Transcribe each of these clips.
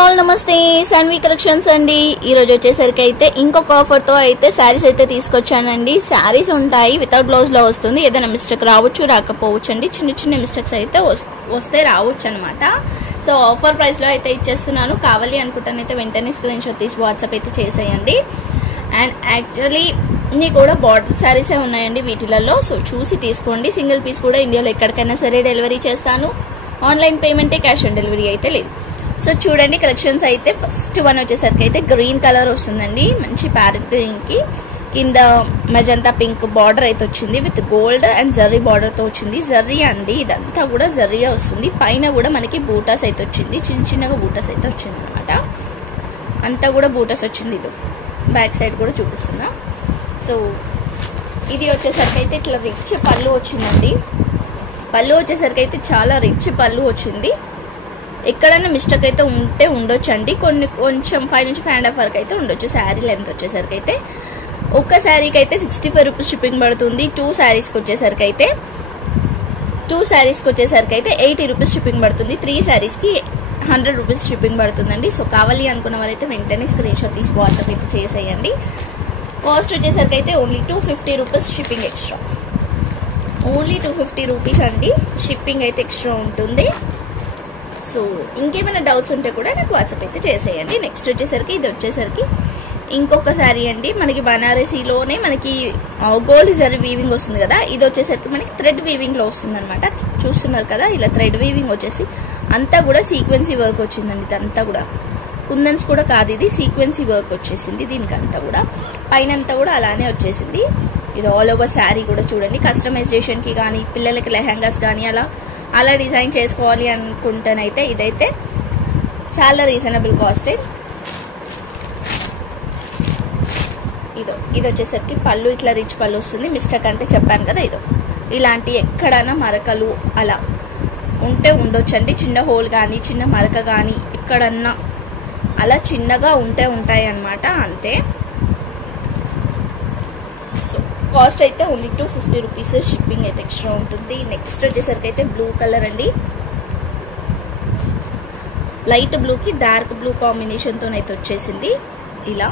All నమస్తే Sanvi collections అండి. ఈ రోజు వచ్చేసరికి అయితే ఇంకొక ఆఫర్ తో అయితే శారీస్ అయితే తీసుకొచ్చానండి. శారీస్ ఉంటాయి వితౌట్ బ్లౌజ్ లో వస్తుంది. ఏదైనా మిస్టేక్ రావచ్చు రాకపోవచ్చు అండి. చిన్న చిన్న మిస్టేక్స్ అయితే వస్తే రావచ్చు అనమాట. సో ఆఫర్ ప్రైస్ లో అయితే ఇచ్చేస్తున్నాను. కావాలి అనుకుంటానైతే వెంటనే స్క్రీన్ షాట్ తీసి వాట్సాప్ అయితే చేసేయండి. అండ్ యాక్చువల్లీ ఇన్ని కూడా బార్డర్ శారీసే ఉన్నాయండి వీటిలలో. సో చూసి తీసుకోండి. సింగిల్ పీస్ కూడా ఇండియాలో ఎక్కడికైనా సరే డెలివరీ చేస్తాను. ఆన్లైన్ పేమెంటే, క్యాష్ ఆన్ డెలివరీ అయితే లేదు. సో చూడండి కలెక్షన్స్ అయితే ఫస్ట్ వన్ వచ్చేసరికి అయితే గ్రీన్ కలర్ వస్తుందండి. మంచి ప్యారెట్ గ్రీన్ కి కింద మెజంతా పింక్ బార్డర్ అయితే వచ్చింది with gold and zari border తో వచ్చింది. జర్రీ అండి, ఇదంతా కూడా జర్రీయే వస్తుంది. పైన కూడా మనకి బూటాస్ అయితే వచ్చింది, చిన్న చిన్నగా బూటాస్ అయితే వచ్చింది అనమాట. అంతా కూడా బూటాస్ వచ్చింది. ఇది బ్యాక్ సైడ్ కూడా చూపిస్తున్నా. సో ఇది వచ్చేసరికి అయితే ఇట్లా రిచ్ పళ్ళు వచ్చిందండి. పళ్ళు వచ్చేసరికి అయితే చాలా రిచ్ పళ్ళు వచ్చింది. ఎక్కడైనా మిస్టేక్ అయితే ఉంటే ఉండొచ్చు అండి. కొంచెం 5 నుంచి 5.5 వరకు అయితే ఉండొచ్చు. శారీ లెంత్ వచ్చేసరికి అయితే ఒక్క శారీకి అయితే 65 రూపీస్ షిప్పింగ్ పడుతుంది. 2 శారీస్కి వచ్చేసరికి అయితే 80 రూపీస్ షిప్పింగ్ పడుతుంది. 3 శారీస్కి 100 రూపీస్ షిప్పింగ్ పడుతుందండి. సో కావాలి అనుకున్న వాళ్ళైతే వెంటనే స్క్రీన్ షాట్ తీసి వాట్సాప్ అయితే చేసేయండి. కాస్ట్ వచ్చేసరికి అయితే only 250 rupees shipping extra. Only 250 rupees అండి. షిప్పింగ్ అయితే ఎక్స్ట్రా ఉంటుంది. సో ఇంకేమైనా డౌట్స్ ఉంటే కూడా నాకు వాట్సాప్ అయితే చేసేయండి. నెక్స్ట్ వచ్చేసరికి ఇది వచ్చేసరికి ఇంకొక శారీ అండి. మనకి బనారసీలోనే మనకి గోల్డ్ జరీ వీవింగ్ వస్తుంది కదా. ఇది వచ్చేసరికి మనకి థ్రెడ్ వీవింగ్ లో వస్తుంది అనమాట. చూస్తున్నారు కదా, ఇలా థ్రెడ్ వీవింగ్ వచ్చేసి అంతా కూడా సీక్వెన్సీ వర్క్ వచ్చిందండి. ఇదంతా కూడా కుందన్స్ కూడా కాదు, ఇది సీక్వెన్సీ వర్క్ వచ్చేసింది. దీనికంతా కూడా పైన అంతా కూడా అలానే వచ్చేసింది. ఇది ఆల్ ఓవర్ శారీ కూడా చూడండి. కస్టమైజేషన్ కి కానీ పిల్లలకి లెహంగాస్ కానీ అలా డిజైన్ చేసుకోవాలి అనుకుంటేనైతే ఇదైతే చాలా రీజనబుల్ కాస్ట్. ఇది వచ్చేసరికి పళ్ళు ఇట్లా రిచ్ పళ్ళు వస్తుంది. మిస్టేక్ అంటే చెప్పాను కదా, ఇలాంటి ఎక్కడైనా మరకలు అలా ఉంటే ఉండొచ్చండి. చిన్న హోల్ కానీ చిన్న మరక కానీ ఎక్కడన్నా అలా చిన్నగా ఉంటాయి అన్నమాట, అంతే. సో కాస్ట్ అయితే ఓన్లీ 250 రూపీస్. షిప్పింగ్ అయితే ఎక్స్ట్రా ఉంటుంది. నెక్స్ట్ వచ్చేసరికి అయితే బ్లూ కలర్ అండి. లైట్ బ్లూకి డార్క్ బ్లూ కాంబినేషన్తో అయితే వచ్చేసింది ఇలా.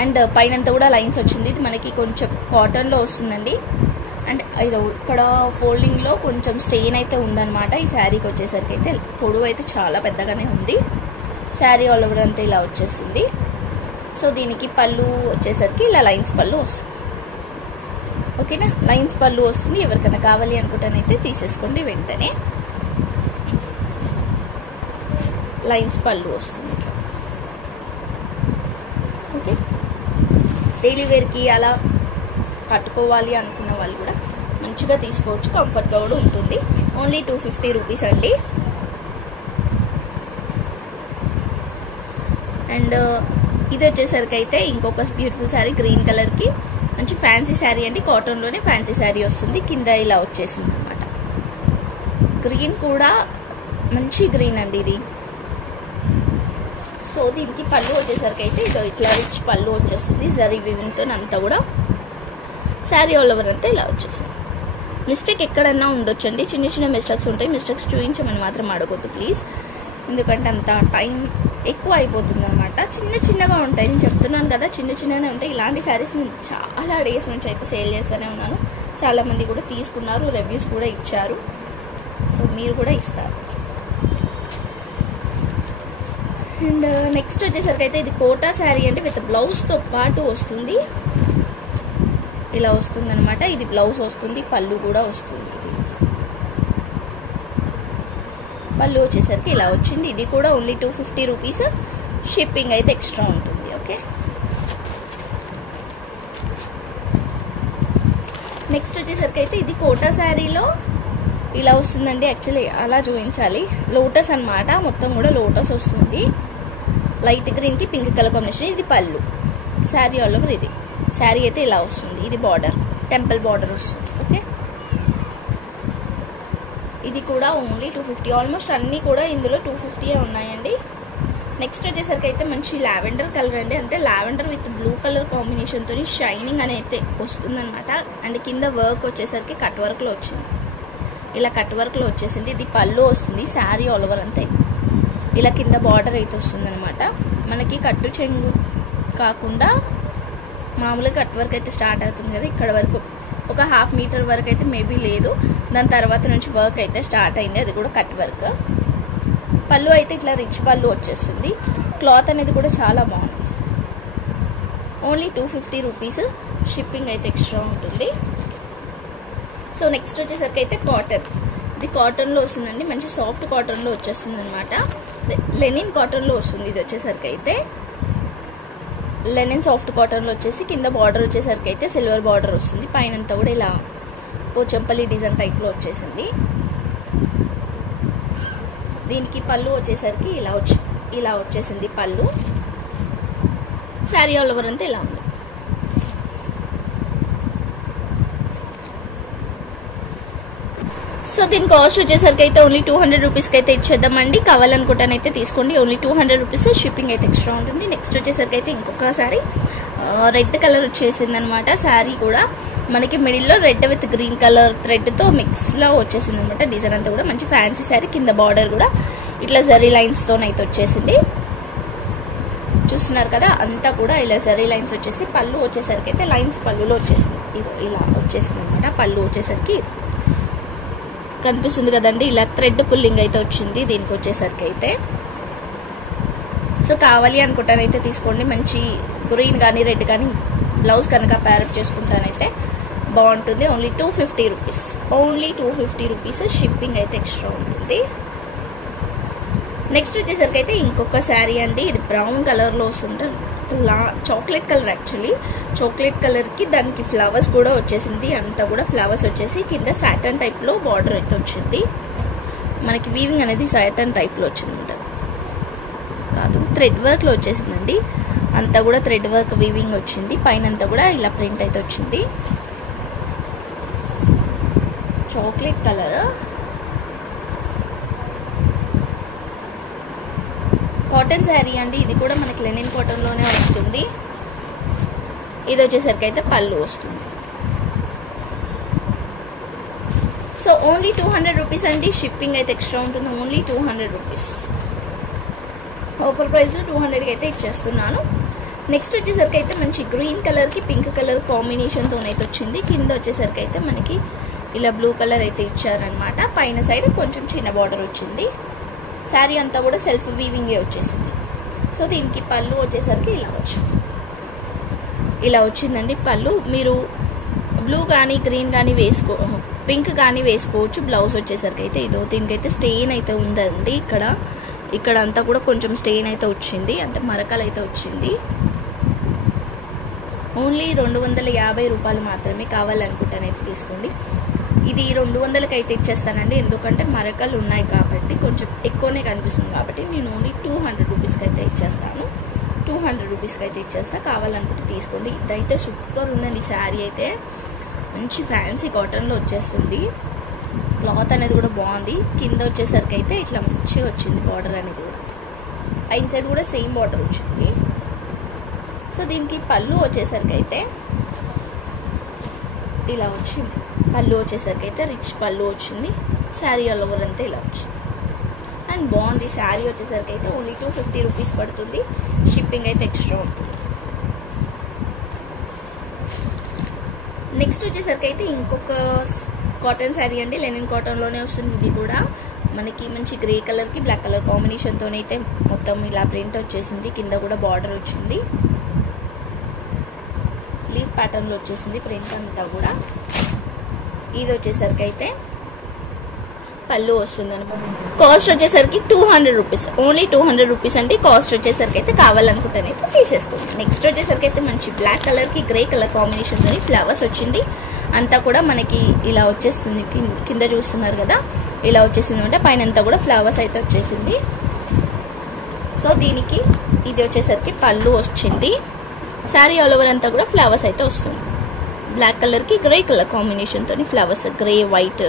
అండ్ పైన కూడా లైన్స్ వచ్చింది. ఇది మనకి కొంచెం కాటన్లో వస్తుందండి. అండ్ ఇది ఇక్కడ ఫోల్డింగ్లో కొంచెం స్టెయిన్ అయితే ఉందన్నమాట. ఈ శారీకి వచ్చేసరికి అయితే పొడవు అయితే చాలా పెద్దగానే ఉంది. శారీ ఆల్ ఓవర్ అంతా ఇలా వచ్చేసింది. సో దీనికి పళ్ళు వచ్చేసరికి ఇలా లైన్స్ పళ్ళు వస్తుంది. ఓకేనా, లైన్స్ పళ్ళు వస్తుంది. ఎవరికైనా కావాలి అనుకుంటానైతే తీసేసుకోండి వెంటనే. లైన్స్ పళ్ళు వస్తుంది ఇట్లా. ఓకే, డైలీ వేర్కి అలా కట్టుకోవాలి అనుకున్న వాళ్ళు కూడా మంచిగా తీసుకోవచ్చు. కంఫర్ట్గా కూడా ఉంటుంది. ఓన్లీ 250 రూపీస్ అండి. అండ్ ఇది వచ్చేసరికి అయితే ఇంకొక బ్యూటిఫుల్ శారీ గ్రీన్ కలర్కి మంచి ఫ్యాన్సీ శారీ అండి. కాటన్లోనే ఫ్యాన్సీ శారీ వస్తుంది. కింద ఇలా వచ్చేసింది అనమాట. గ్రీన్ కూడా మంచి గ్రీన్ అండి ఇది. సో దీనికి పళ్ళు వచ్చేసరికి అయితే ఇట్లా రిచ్ పళ్ళు వచ్చేస్తుంది. జరీ వివింగ్తో అంతా కూడా శారీ ఆల్ ఓవర్ అంతా ఇలా వచ్చేసింది. మిస్టేక్ ఎక్కడన్నా ఉండొచ్చండి. చిన్న చిన్న మిస్టేక్స్ ఉంటాయి. మిస్టేక్స్ చూపించమని మాత్రం అడగొద్దు ప్లీజ్. ఎందుకంటే అంత టైం ఎక్కువ అయిపోతుంది అనమాట. చిన్నగా ఉంటాయి. నేను చెప్తున్నాను కదా, చిన్నగానే ఉంటాయి. ఇలాంటి శారీస్ నేను చాలా డేస్ నుంచి అయితే సేల్ చేస్తూనే ఉన్నాను. చాలామంది కూడా తీసుకున్నారు, రివ్యూస్ కూడా ఇచ్చారు. సో మీరు కూడా ఇస్తారు. అండ్ నెక్స్ట్ వచ్చేసరికి అయితే ఇది కోటా శారీ అండి. విత్ బ్లౌజ్తో పాటు వస్తుంది. ఇలా వస్తుంది అనమాట. ఇది బ్లౌజ్ వస్తుంది, పళ్ళు కూడా వస్తుంది. పళ్ళు వచ్చేసరికి ఇలా వచ్చింది. ఇది కూడా ఓన్లీ 250 రూపీస్. షిప్పింగ్ అయితే ఎక్స్ట్రా ఉంటుంది. ఓకే, నెక్స్ట్ వచ్చేసరికి అయితే ఇది కోటా శారీలో ఇలా వస్తుందండి. యాక్చువల్లీ అలా చూపించాలి. లోటస్ అనమాట, మొత్తం కూడా లోటస్ వస్తుంది. లైట్ గ్రీన్కి పింక్ కలర్ కాంబినేషన్. ఇది పళ్ళు. శారీ ఆల్ ఓవర్ ఇది. శారీ అయితే ఇలా వస్తుంది. ఇది బార్డర్, టెంపుల్ బార్డర్ వస్తుంది. ఓకే, ఇది కూడా ఓన్లీ 250. ఆల్మోస్ట్ అన్నీ కూడా ఇందులో 250 ఉన్నాయండి. నెక్స్ట్ వచ్చేసరికి అయితే మంచి లావెండర్ కలర్ అండి. అంటే లావెండర్ విత్ బ్లూ కలర్ కాంబినేషన్తో షైనింగ్ అనేది వస్తుందన్నమాట. అండ్ కింద వర్క్ వచ్చేసరికి కట్ వర్క్లో వచ్చింది. ఇలా కట్ వర్క్లో వచ్చేసింది. ఇది పళ్ళు వస్తుంది. శారీ ఆల్ ఓవర్ అంతా ఇలా కింద బార్డర్ అయితే వస్తుందన్నమాట. మనకి కట్టు చెంగు కాకుండా మామూలుగా కట్ వర్క్ అయితే స్టార్ట్ అవుతుంది కదా, ఇక్కడ వరకు ఒక 1/2 మీటర్ వరకు అయితే మేబీ లేదు. దాని తర్వాత నుంచి వర్క్ అయితే స్టార్ట్ అయింది, అది కూడా కట్ వర్క్. పళ్ళు అయితే ఇట్లా రిచ్ పళ్ళు వచ్చేస్తుంది. క్లాత్ అనేది కూడా చాలా బాగుంది. ఓన్లీ 250 రూపీస్, షిప్పింగ్ అయితే ఎక్స్ట్రా ఉంటుంది. సో నెక్స్ట్ వచ్చేసరికి అయితే కాటన్. ఇది కాటన్లో వస్తుందండి, మంచి సాఫ్ట్ కాటన్లో వచ్చేస్తుంది అనమాట. లెనిన్ కాటన్లో వస్తుంది. ఇది వచ్చేసరికి అయితే లెనిన్ సాఫ్ట్ కాటన్లో వచ్చేసి కింద బార్డర్ వచ్చేసరికి అయితే సిల్వర్ బార్డర్ వస్తుంది. పైనంతా కూడా ఇలా పోచంపల్లి డిజైన్ టైప్లో వచ్చేసింది. దీనికి పళ్ళు వచ్చేసరికి ఇలా వచ్చేసింది పళ్ళు. శారీ ఆల్ ఓవర్ అంతా ఇలా ఉంది. సో దీని కాస్ట్ వచ్చేసరికి అయితే ఓన్లీ 200 రూపీస్కి అయితే ఇచ్చేద్దామండి. కావాలనుకుంటానైతే తీసుకోండి. ఓన్లీ 200 రూపీస్, షిప్పింగ్ అయితే ఎక్స్ట్రా ఉంటుంది. నెక్స్ట్ వచ్చేసరికి అయితే ఇంకొక సారీ రెడ్ కలర్ వచ్చేసింది అనమాట. శారీ కూడా మనకి మిడిల్లో రెడ్ విత్ గ్రీన్ కలర్ థ్రెడ్తో మిక్స్లో వచ్చేసింది అనమాట. డిజైన్ అంతా కూడా మంచి ఫ్యాన్సీ శారీ. కింద బార్డర్ కూడా ఇట్లా జరీ లైన్స్తో అయితే వచ్చేసింది. చూస్తున్నారు కదా, అంతా కూడా ఇలా జరీ లైన్స్ వచ్చేసి పళ్ళు వచ్చేసరికి అయితే లైన్స్ పళ్ళులో వచ్చేసింది. ఇలా వచ్చేసింది అనమాట. పళ్ళు వచ్చేసరికి కనిపిస్తుంది కదండి, ఇలా థ్రెడ్ పుల్లింగ్ అయితే వచ్చింది దీనికి వచ్చేసరికి అయితే. సో కావాలి అనుకుంటానైతే తీసుకోండి. మంచి గ్రీన్ కానీ రెడ్ కానీ బ్లౌజ్ కనుక ప్యారప్ చేసుకుంటానైతే బాగుంటుంది. Only 250 rupees, only 250 rupees, shipping అయితే ఎక్స్ట్రా ఉంటుంది. నెక్స్ట్ వచ్చేసరికి అయితే ఇంకొక శారీ అండి. ఇది బ్రౌన్ కలర్లో వస్తుంటే చాక్లెట్ కలర్, యాక్చువల్లీ చాక్లెట్ కలర్కి దానికి ఫ్లవర్స్ కూడా వచ్చేసింది. అంతా కూడా ఫ్లవర్స్ వచ్చేసి కింద సాటన్ టైప్లో బార్డర్ అయితే వచ్చింది. మనకి వీవింగ్ అనేది సాటన్ టైప్లో వచ్చింది కాదు, థ్రెడ్ వర్క్లో వచ్చేసిందండి. అంతా కూడా థ్రెడ్ వర్క్ వీవింగ్ వచ్చింది. పైన అంతా కూడా ఇలా ప్రింట్ అయితే వచ్చింది. చాక్లెట్ కలర్ కాటన్ శారీ అండి. ఇది కూడా మనకి లెనిన్ కాటన్లోనే వస్తుంది. ఇది వచ్చేసరికి అయితే పళ్ళు వస్తుంది. సో ఓన్లీ 200 రూపీస్ అండి, షిప్పింగ్ అయితే ఎక్స్ట్రా ఉంటుంది. ఓన్లీ 200 రూపీస్, ఆఫర్ ప్రైస్లో 200కి అయితే ఇచ్చేస్తున్నాను. నెక్స్ట్ వచ్చేసరికి అయితే మంచి గ్రీన్ కలర్కి పింక్ కలర్ కాంబినేషన్తో అయితే వచ్చింది. కింద వచ్చేసరికి అయితే మనకి ఇలా బ్లూ కలర్ అయితే ఇచ్చారనమాట. పైన సైడ్ కొంచెం చిన్న బార్డర్ వచ్చింది. శారీ అంతా కూడా సెల్ఫ్ వీవింగే వచ్చేసింది. సో దీనికి పళ్ళు వచ్చేసరికి ఇలా వచ్చిందండి పళ్ళు. మీరు బ్లూ కానీ గ్రీన్ కానీ పింక్ కానీ వేసుకోవచ్చు. బ్లౌజ్ వచ్చేసరికి అయితే ఇదో దీనికైతే స్టెయిన్ అయితే ఉందండి. ఇక్కడ అంతా కూడా కొంచెం స్టెయిన్ అయితే వచ్చింది, అంటే మరకలు అయితే వచ్చింది. ఓన్లీ 250 రూపాయలు మాత్రమే. కావాలనుకుంటానైతే తీసుకోండి. ఇది 200కి అయితే ఇచ్చేస్తానండి, ఎందుకంటే మరకలు ఉన్నాయి కాబట్టి కొంచెం ఎక్కువనే కనిపిస్తుంది కాబట్టి నేను ఓన్లీ 200 రూపీస్కి అయితే ఇచ్చేస్తాను. 200 రూపీస్కి అయితే ఇచ్చేస్తా. కావాలనుకుంటే తీసుకోండి. ఇదైతే సూపర్ ఉందండి. శారీ అయితే మంచి ఫ్యాన్సీ కాటన్లో వచ్చేస్తుంది. క్లాత్ అనేది కూడా బాగుంది. కింద వచ్చేసరికి అయితే ఇట్లా మంచిగా వచ్చింది బార్డర్ అనేది కూడా. పైన సైడ్ కూడా సేమ్ బార్డర్ వచ్చింది. సో దీనికి పళ్ళు వచ్చేసరికి అయితే ఇలా వచ్చింది. పళ్ళు వచ్చేసరికి అయితే రిచ్ పళ్ళు వచ్చింది. శారీ ఆల్ ఓవర్ అంతా ఇలా వచ్చింది అండ్ బాగుంది. శారీ వచ్చేసరికి అయితే ఓన్లీ 250 రూపీస్ పడుతుంది. షిప్పింగ్ అయితే ఎక్స్ట్రా ఉంటుంది. నెక్స్ట్ వచ్చేసరికి అయితే ఇంకొక కాటన్ శారీ అండి. లెనిన్ కాటన్లోనే వస్తుంది. ఇది కూడా మనకి మంచి గ్రే కలర్కి బ్లాక్ కలర్ కాంబినేషన్తోనైతే మొత్తం ఇలా ప్రింట్ వచ్చేసింది. కింద కూడా బార్డర్ వచ్చింది. లీఫ్ ప్యాటర్న్లో వచ్చేసింది ప్రింట్ అంతా కూడా. ఇది వచ్చేసరికి అయితే పళ్ళు వస్తుంది అనుకోండి. కాస్ట్ వచ్చేసరికి 200 రూపీస్, ఓన్లీ 200 రూపీస్ అండి. కాస్ట్ వచ్చేసరికి అయితే కావాలనుకుంటేనైతే తీసేసుకోండి. నెక్స్ట్ వచ్చేసరికి అయితే మంచి బ్లాక్ కలర్కి గ్రే కలర్ కాంబినేషన్తో ఫ్లవర్స్ వచ్చింది. అంతా కూడా మనకి ఇలా వచ్చేస్తుంది. కింద చూస్తున్నారు కదా, ఇలా వచ్చేసింది అంటే పైన అంతా కూడా ఫ్లవర్స్ అయితే వచ్చేసింది. సో దీనికి ఇది వచ్చేసరికి పళ్ళు వచ్చింది. శారీ ఆల్ ఓవర్ అంతా కూడా ఫ్లవర్స్ అయితే వస్తుంది. బ్లాక్ కలర్కి గ్రే కలర్ కాంబినేషన్తో ఫ్లవర్స్, గ్రే వైట్.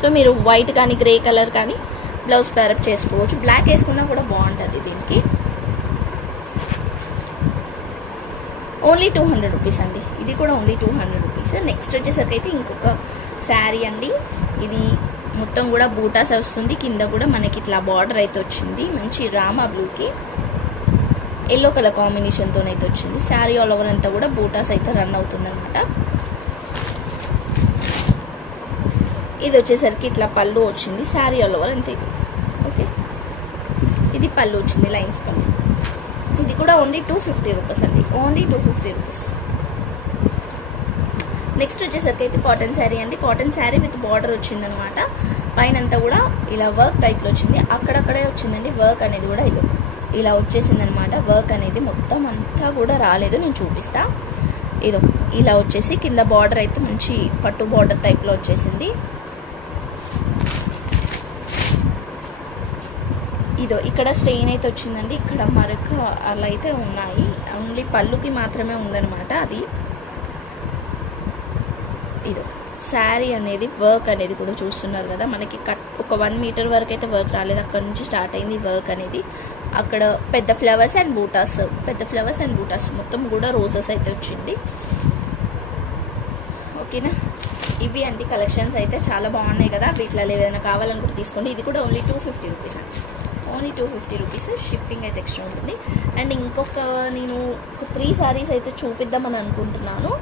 సో మీరు వైట్ కానీ గ్రే కలర్ కానీ బ్లౌజ్ ప్యారప్ చేసుకోవచ్చు. బ్లాక్ వేసుకున్నా కూడా బాగుంటుంది దీనికి. ఓన్లీ 200 రూపీస్ అండి. ఇది కూడా ఓన్లీ 200 రూపీస్. నెక్స్ట్ వచ్చేసరికి అయితే ఇంకొక శారీ అండి. ఇది మొత్తం కూడా బూటాస్ వస్తుంది, కింద కూడా మనకి ఇట్లా బార్డర్ అయితే వచ్చింది, మంచి రామా బ్లూకి ఎల్లో కలర్ కాంబినేషన్తో అయితే వచ్చింది. శారీ ఆల్ ఓవర్ అంతా కూడా బూటాస్ అయితే రన్ అవుతుంది అనమాట. ఇది వచ్చేసరికి ఇట్లా పళ్ళు వచ్చింది, శారీ ఆల్ ఓవర్ అంతే ఇది. ఓకే, ఇది పళ్ళు వచ్చింది, లైన్స్ పళ్ళు. ఇది కూడా ఓన్లీ 250 రూపీస్ అండి, ఓన్లీ 250 రూపీస్. నెక్స్ట్ వచ్చేసరికి అయితే కాటన్ శారీ అండి. కాటన్ శారీ విత్ బార్డర్ వచ్చింది అనమాట. పైన అంతా కూడా ఇలా వర్క్ టైప్లో వచ్చింది, అక్కడక్కడే వచ్చిందండి వర్క్ అనేది కూడా. ఇది ఇలా వచ్చేసింది అనమాట. వర్క్ అనేది మొత్తం అంతా కూడా రాలేదు, నేను చూపిస్తా. ఇదో ఇలా వచ్చేసి కింద బార్డర్ అయితే మంచి పట్టు బార్డర్ టైప్లో వచ్చేసింది. ఇదో ఇక్కడ స్ట్రెయిన్ అయితే వచ్చిందండి, ఇక్కడ మరక అలా అయితే ఉన్నాయి, ఓన్లీ పళ్ళుకి మాత్రమే ఉందన్నమాట అది. ఇదో శారీ అనేది వర్క్ అనేది కూడా చూస్తున్నారు కదా, మనకి కట్ ఒక 1 మీటర్ వరకు అయితే వర్క్ రాలేదు, అక్కడ నుంచి స్టార్ట్ అయింది వర్క్ అనేది. అక్కడ పెద్ద ఫ్లవర్స్ అండ్ బూటాస్ మొత్తం కూడా రోజెస్ అయితే వచ్చింది. ఓకేనా, ఇవి అండి కలెక్షన్స్ అయితే చాలా బాగున్నాయి కదా. వీటిలో ఏదైనా కావాలనుకుంటే తీసుకోండి. ఇది కూడా ఓన్లీ 250 రూపీస్ అండి, ఓన్లీ 250 రూపీస్. షిప్పింగ్ అయితే ఎక్స్ట్రా ఉంటుంది. అండ్ ఇంకొక నేను 3 శారీస్ అయితే చూపిద్దామని అనుకుంటున్నాను.